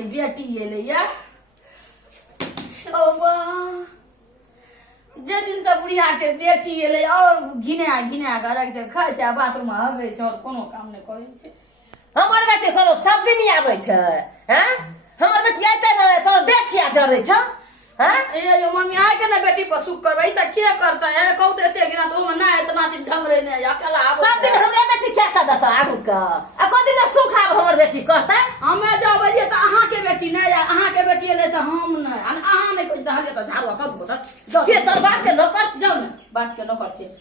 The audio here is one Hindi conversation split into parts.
के बेटी एले या जे दिन से बुढ़िया के बेटी एले और घिना घिना के रख छै खाय छै बाथरूम में हगे छै और कोनो काम नहीं करे छै हमर बेटी कोनो सब दिन आबै छै हैं हमर बेटी आइते न तोर देखिया जरे छ हैं ए यो मम्मी आय के ना बेटी पर सुख करबै ऐसा के करता है कहू तो एते गिना तो ना इतना दिन ढंग रे ने अकेला आबै सब दिन हमरे बेटी क्या कर देता आगू का आ को दिन सुख आब हमर बेटी करतै हमें जब जे त अहाँ के बेटी नहीं या अहाँ के बेटी एले त हम नहीं अहाँ नहीं कुछ दहले त झाड़ू कब गोटा के तोर बाप के नौकर जाओ ना बात के नौकर छे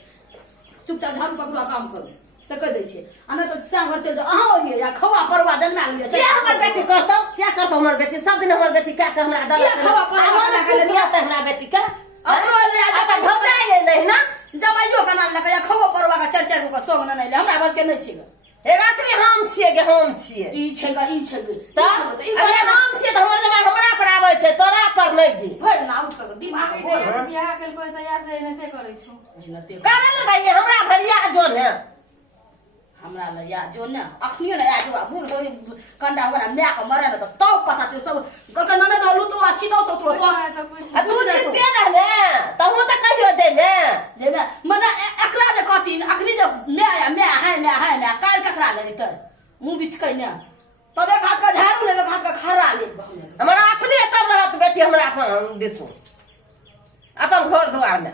चुपचाप झाड़ू पकड़ा काम करू से कह दै छियै हमें तो सांग घर चल जाओ अहाँ ओलिए या खवा परवा जन्मा लिया क्या हमर बेटी करतो क्या करतो हमर बेटी सब दिन हमर बेटी क्या के हमरा दल खवा परवा के लिया त हमरा बेटी का अपनो ले आ त भौजा ले नहीं ना जमाइयो का नाम लगा या खवा परवा का चर्चा को सोग न नहीं ले हमरा बस के नहीं छिगा एगात्री हम छिए गे हम छिए ई छेगा त अगर हम छिए त हमर जमा हमरा पर आबै छै तोरा पर नहीं दी भर ना उठ के दिमाग बोल बियाह केल कोई तैयार से एनते करै छौ मेहनते करे न दै हमरा भरिया जो ने हमरा ल या जो न अखनी न या जो बूढ़ होई कंडा बना मैं का मरे न त तो पता छै सब कल न न लू तो अच्छी न तो तो कुछ तू जीते रह ने त हूं त कहियो दे में जे मैं मने एकरा जे कहती अखनी जे मैं है काल ककरा ले त मुंह बिच के न तब एक हाथ का झाड़ू ले एक हाथ का खरा ले हमरा अपने तब रहत बेटी हमरा अपन दिसो अपन घर द्वार में